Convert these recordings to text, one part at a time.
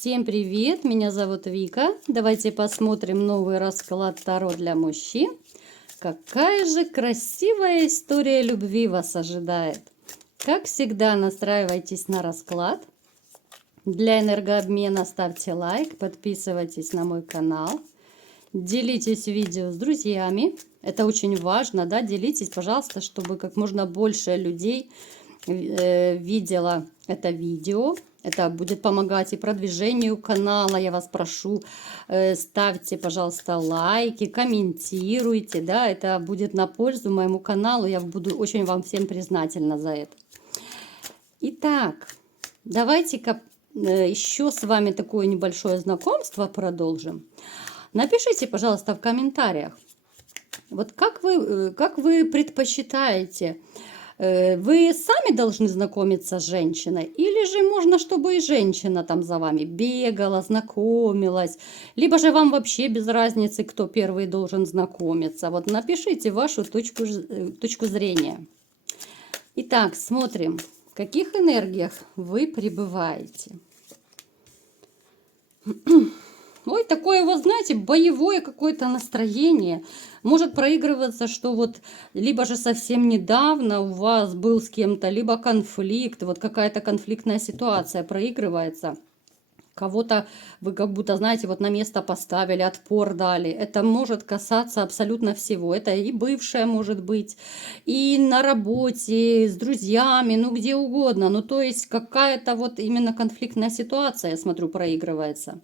Всем привет, меня зовут Вика. Давайте посмотрим новый расклад Таро для мужчин. Какая же красивая история любви вас ожидает. Как всегда, настраивайтесь на расклад. Для энергообмена ставьте лайк, подписывайтесь на мой канал. Делитесь видео с друзьями. Это очень важно, да, делитесь, пожалуйста, чтобы как можно больше людей видела это видео. Это будет помогать и продвижению канала. Я вас прошу, ставьте, пожалуйста, лайки, комментируйте, да, это будет на пользу моему каналу. Я буду очень вам всем признательна за это. Итак, давайте-ка еще с вами такое небольшое знакомство продолжим. Напишите, пожалуйста, в комментариях, вот как вы предпочитаете, вы сами должны знакомиться с женщиной, или же можно, чтобы и женщина там за вами бегала, знакомилась, либо же вам вообще без разницы, кто первый должен знакомиться. Вот напишите вашу точку зрения. Итак, смотрим, в каких энергиях вы пребываете. Ой, такое, вот знаете, боевое какое-то настроение. Может проигрываться, что вот либо же совсем недавно у вас был с кем-то, либо конфликт, вот какая-то конфликтная ситуация проигрывается. Кого-то вы как будто, знаете, вот на место поставили, отпор дали. Это может касаться абсолютно всего. Это и бывшая может быть, и на работе, с друзьями, ну где угодно. Ну то есть какая-то вот именно конфликтная ситуация, я смотрю, проигрывается.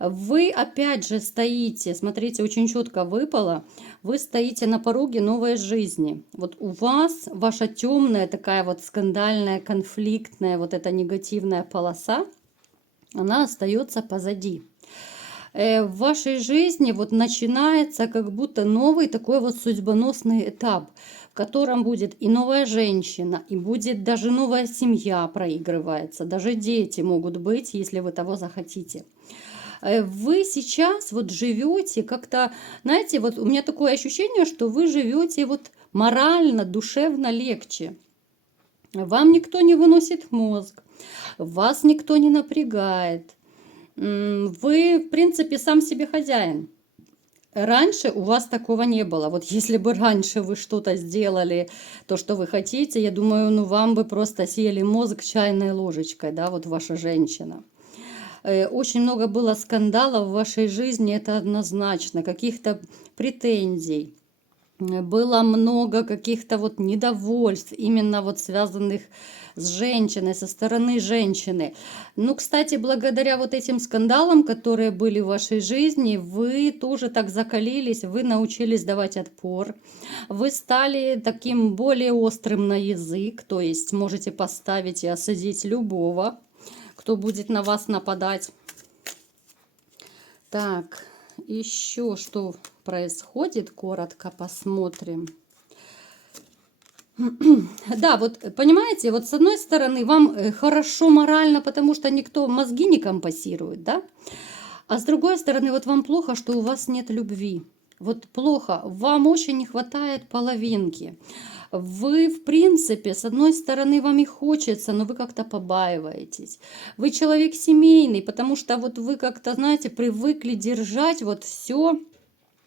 Вы опять же стоите, смотрите, очень четко выпало, вы стоите на пороге новой жизни. Вот у вас ваша темная такая вот скандальная, конфликтная, вот эта негативная полоса, она остается позади. В вашей жизни вот начинается как будто новый такой вот судьбоносный этап, в котором будет и новая женщина, и будет даже новая семья проигрывается, даже дети могут быть, если вы того захотите. Вы сейчас вот живете как-то, знаете, вот у меня такое ощущение, что вы живете вот морально, душевно легче. Вам никто не выносит мозг, вас никто не напрягает. Вы, в принципе, сам себе хозяин. Раньше у вас такого не было. Вот если бы раньше вы что-то сделали, то, что вы хотите, я думаю, ну вам бы просто съели мозг чайной ложечкой, да, вот ваша женщина. Очень много было скандалов в вашей жизни, это однозначно, каких-то претензий. Было много каких-то вот недовольств, именно вот связанных с женщиной, со стороны женщины. Ну, кстати, благодаря вот этим скандалам, которые были в вашей жизни, вы тоже так закалились, вы научились давать отпор, вы стали таким более острым на язык, то есть можете поставить и осадить любого, кто будет на вас нападать. Так, еще что происходит, коротко посмотрим. Да, вот понимаете, вот с одной стороны вам хорошо морально, потому что никто мозги не компасирует, да? А с другой стороны, вот вам плохо, что у вас нет любви. Вот плохо, вам очень не хватает половинки. Вы, в принципе, с одной стороны, вам и хочется, но вы как-то побаиваетесь. Вы человек семейный, потому что вот вы как-то, знаете, привыкли держать вот все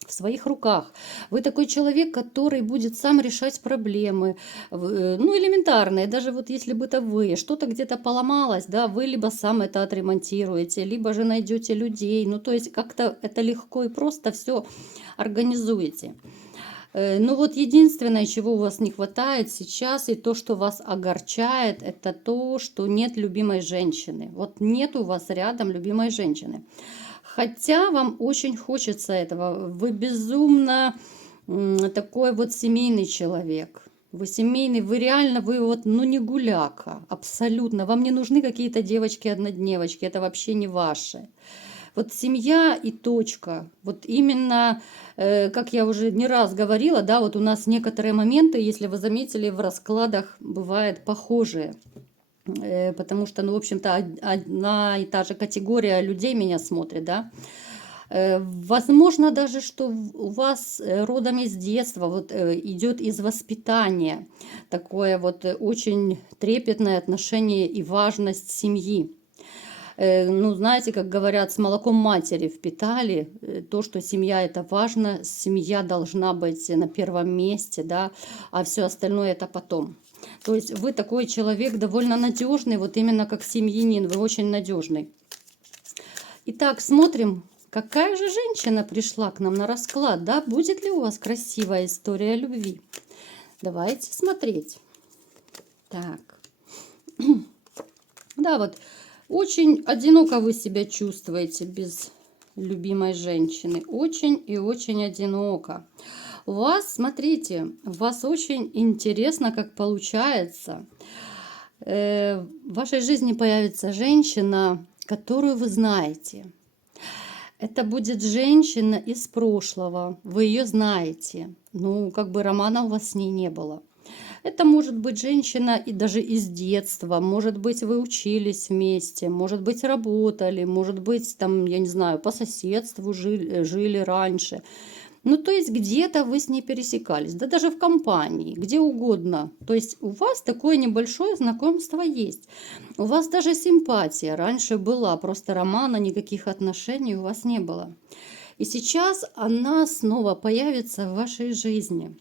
в своих руках. Вы такой человек, который будет сам решать проблемы, ну, элементарные, даже вот если бытовые, что-то где-то поломалось, да, вы либо сам это отремонтируете, либо же найдете людей, ну, то есть как-то это легко и просто все организуете. Но вот единственное, чего у вас не хватает сейчас, и то, что вас огорчает, это то, что нет любимой женщины. Вот нет у вас рядом любимой женщины. Хотя вам очень хочется этого. Вы безумно такой вот семейный человек. Вы семейный, вы реально, вы вот, ну не гуляка, абсолютно. Вам не нужны какие-то девочки-однодневочки, это вообще не ваше. Вот семья и точка. Вот именно, как я уже не раз говорила, да, вот у нас некоторые моменты, если вы заметили, в раскладах бывают похожие. Потому что, ну, в общем-то, одна и та же категория людей меня смотрит, да. Возможно даже, что у вас родом из детства, вот идет из воспитания такое вот очень трепетное отношение и важность семьи. Ну, знаете, как говорят, с молоком матери впитали то, что семья это важно, семья должна быть на первом месте, да, а все остальное это потом. То есть вы такой человек довольно надежный, вот именно как семьянин, вы очень надежный. Итак, смотрим, какая же женщина пришла к нам на расклад, да, будет ли у вас красивая история любви. Давайте смотреть. Так, да, вот очень одиноко вы себя чувствуете без любимой женщины. Очень и очень одиноко. У вас, смотрите, у вас очень интересно, как получается. В вашей жизни появится женщина, которую вы знаете. Это будет женщина из прошлого. Вы ее знаете. Ну, как бы романа у вас с ней не было. Это может быть женщина и даже из детства, может быть, вы учились вместе, может быть, работали, может быть, там, я не знаю, по соседству жили раньше. Ну, то есть где-то вы с ней пересекались, да даже в компании, где угодно. То есть у вас такое небольшое знакомство есть. У вас даже симпатия раньше была, просто романа, никаких отношений у вас не было. И сейчас она снова появится в вашей жизни.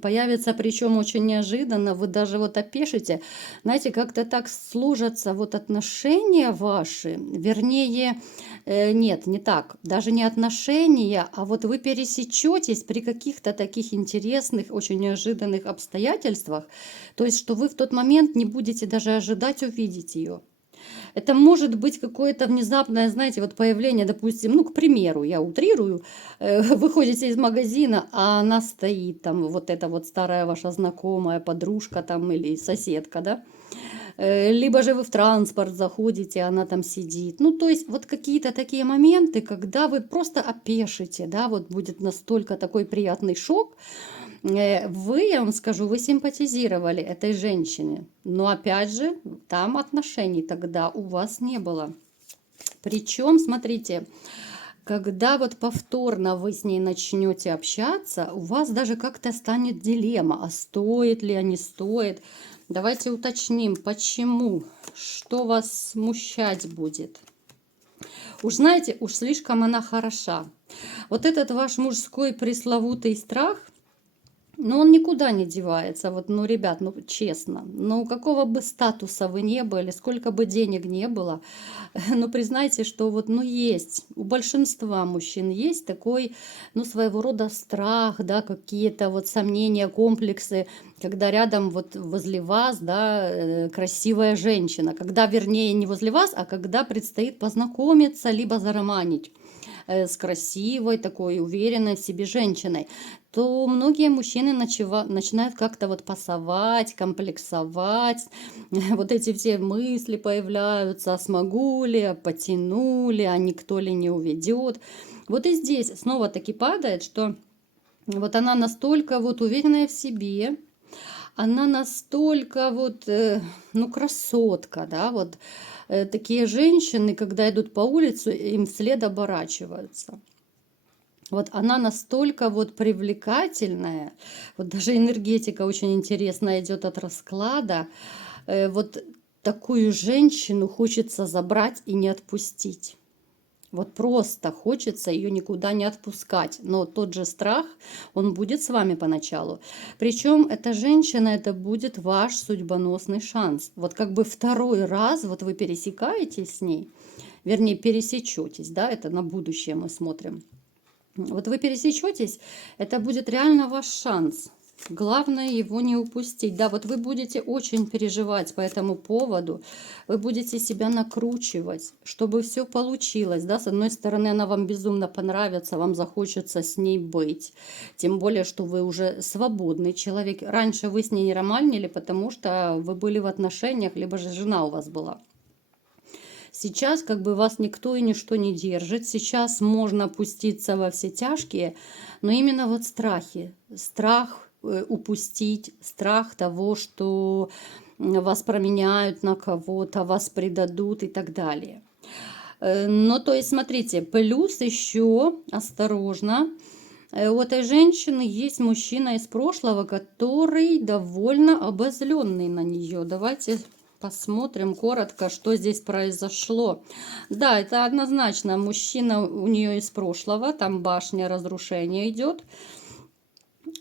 Появится, причем очень неожиданно, вы даже вот опешите. Знаете, как-то так сложатся вот отношения ваши, вернее, нет, не так, даже не отношения, а вот вы пересечетесь при каких-то таких интересных, очень неожиданных обстоятельствах, то есть, что вы в тот момент не будете даже ожидать увидеть ее. Это может быть какое-то внезапное, знаете, вот появление, допустим, ну, к примеру, я утрирую, вы ходите из магазина, а она стоит там, вот эта вот старая ваша знакомая, подружка там или соседка, да, либо же вы в транспорт заходите, она там сидит. Ну, то есть вот какие-то такие моменты, когда вы просто опешите, да, вот будет настолько такой приятный шок. Вы, я вам скажу, вы симпатизировали этой женщине, но опять же, там отношений тогда у вас не было. Причем, смотрите, когда вот повторно вы с ней начнете общаться, у вас даже как-то станет дилемма, а стоит ли, а не стоит. Давайте уточним, почему, что вас смущать будет. Уж знаете, уж слишком она хороша. Вот этот ваш мужской пресловутый страх, но он никуда не девается. Вот, ну, ребят, ну, честно, ну, какого бы статуса вы не были, сколько бы денег не было, ну, признайте, что вот, ну, есть, у большинства мужчин есть такой, ну, своего рода страх, да, какие-то вот сомнения, комплексы, когда рядом вот возле вас, да, красивая женщина, когда, вернее, не возле вас, а когда предстоит познакомиться, либо зароманить с красивой, такой уверенной в себе женщиной, то многие мужчины начинают как-то вот пасовать, комплексовать. Вот эти все мысли появляются, а смогу ли, а потяну ли, а никто ли не уведет. Вот и здесь снова таки падает, что вот она настолько вот уверенная в себе, она настолько вот, ну, красотка, да, вот такие женщины, когда идут по улице, им вслед оборачиваются. Вот она настолько вот привлекательная, вот даже энергетика очень интересная идет от расклада. Вот такую женщину хочется забрать и не отпустить. Вот просто хочется ее никуда не отпускать. Но тот же страх, он будет с вами поначалу. Причем эта женщина, это будет ваш судьбоносный шанс. Вот как бы второй раз вот вы пересекаетесь с ней, вернее пересечетесь, да, это на будущее мы смотрим. Вот вы пересечетесь, это будет реально ваш шанс. Главное его не упустить. Да, вот вы будете очень переживать по этому поводу. Вы будете себя накручивать, чтобы все получилось. Да, с одной стороны, она вам безумно понравится, вам захочется с ней быть. Тем более, что вы уже свободный человек. Раньше вы с ней не романили, потому что вы были в отношениях, либо же жена у вас была. Сейчас как бы вас никто и ничто не держит. Сейчас можно опуститься во все тяжкие, но именно вот страхи. Страх упустить, страх того, что вас променяют на кого-то, вас предадут и так далее. Но то есть, смотрите, плюс еще, осторожно, у этой женщины есть мужчина из прошлого, который довольно обозленный на нее. Давайте посмотрим коротко, что здесь произошло. Да, это однозначно мужчина у нее из прошлого, там башня разрушения идет.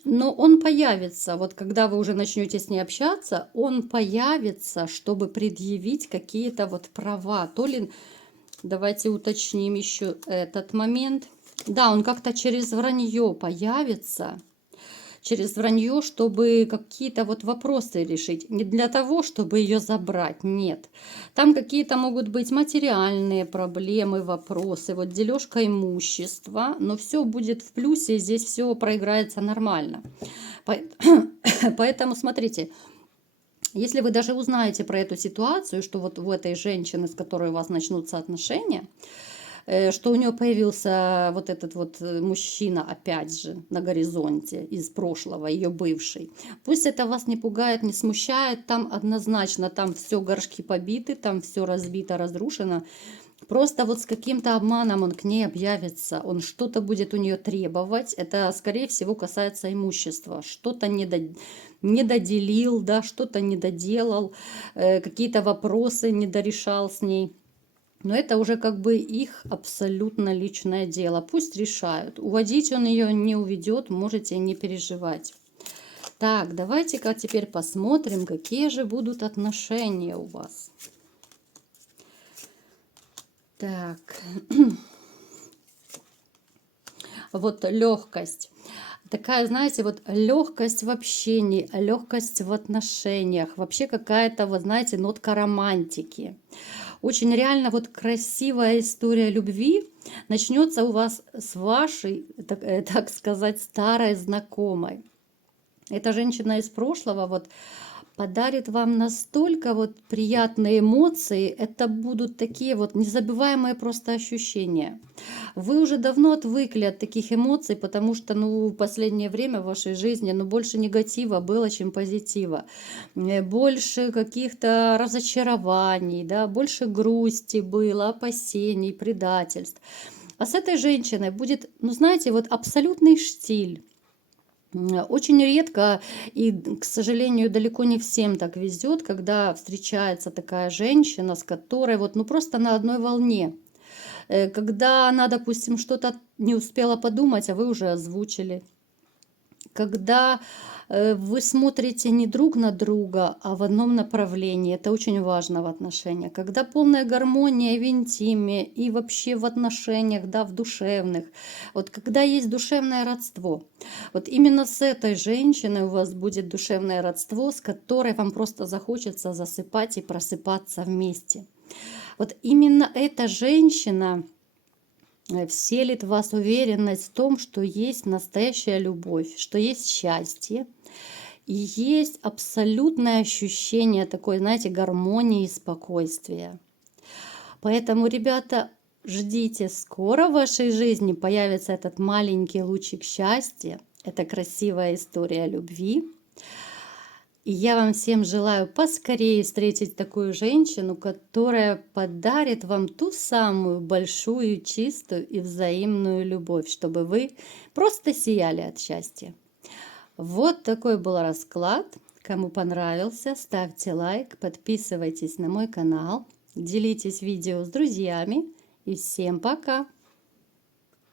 Но он появится, вот когда вы уже начнете с ней общаться, он появится, чтобы предъявить какие-то вот права. То ли, давайте уточним еще этот момент. Да, он как-то через вранье появится. Через вранье, чтобы какие-то вот вопросы решить. Не для того, чтобы ее забрать, нет. Там какие-то могут быть материальные проблемы, вопросы, вот дележка имущества, но все будет в плюсе, здесь все проиграется нормально. Поэтому смотрите, если вы даже узнаете про эту ситуацию, что вот у этой женщины, с которой у вас начнутся отношения, что у нее появился вот этот вот мужчина, опять же, на горизонте из прошлого, ее бывший. Пусть это вас не пугает, не смущает, там однозначно, там все горшки побиты, там все разбито, разрушено. Просто вот с каким-то обманом он к ней объявится, он что-то будет у нее требовать. Это, скорее всего, касается имущества. Что-то не доделил, да, что-то не доделал, какие-то вопросы не дорешал с ней. Но это уже как бы их абсолютно личное дело. Пусть решают. Уводить он ее не уведет, можете не переживать. Так, давайте-ка теперь посмотрим, какие же будут отношения у вас. Так, вот легкость. Такая, знаете, вот легкость в общении, легкость в отношениях. Вообще какая-то, вот знаете, нотка романтики. Очень реально вот красивая история любви начнется у вас с вашей, так сказать, старой знакомой. Эта женщина из прошлого вот подарит вам настолько вот приятные эмоции, это будут такие вот незабываемые просто ощущения. Вы уже давно отвыкли от таких эмоций, потому что, ну, в последнее время в вашей жизни, ну, больше негатива было, чем позитива. Больше каких-то разочарований, да, больше грусти было, опасений, предательств. А с этой женщиной будет, ну, знаете, вот абсолютный штиль. Очень редко и, к сожалению, далеко не всем так везет, когда встречается такая женщина, с которой вот, ну, просто на одной волне. Когда она, допустим, что-то не успела подумать, а вы уже озвучили. Когда вы смотрите не друг на друга, а в одном направлении. Это очень важно в отношениях. Когда полная гармония в интиме и вообще в отношениях, да, в душевных. Вот когда есть душевное родство. Вот именно с этой женщиной у вас будет душевное родство, с которой вам просто захочется засыпать и просыпаться вместе. Вот именно эта женщина вселит в вас уверенность в том, что есть настоящая любовь, что есть счастье. И есть абсолютное ощущение такой, знаете, гармонии и спокойствия. Поэтому, ребята, ждите, скоро в вашей жизни появится этот маленький лучик счастья. Это красивая история любви. И я вам всем желаю поскорее встретить такую женщину, которая подарит вам ту самую большую, чистую и взаимную любовь, чтобы вы просто сияли от счастья. Вот такой был расклад. Кому понравился, ставьте лайк, подписывайтесь на мой канал, делитесь видео с друзьями и всем пока!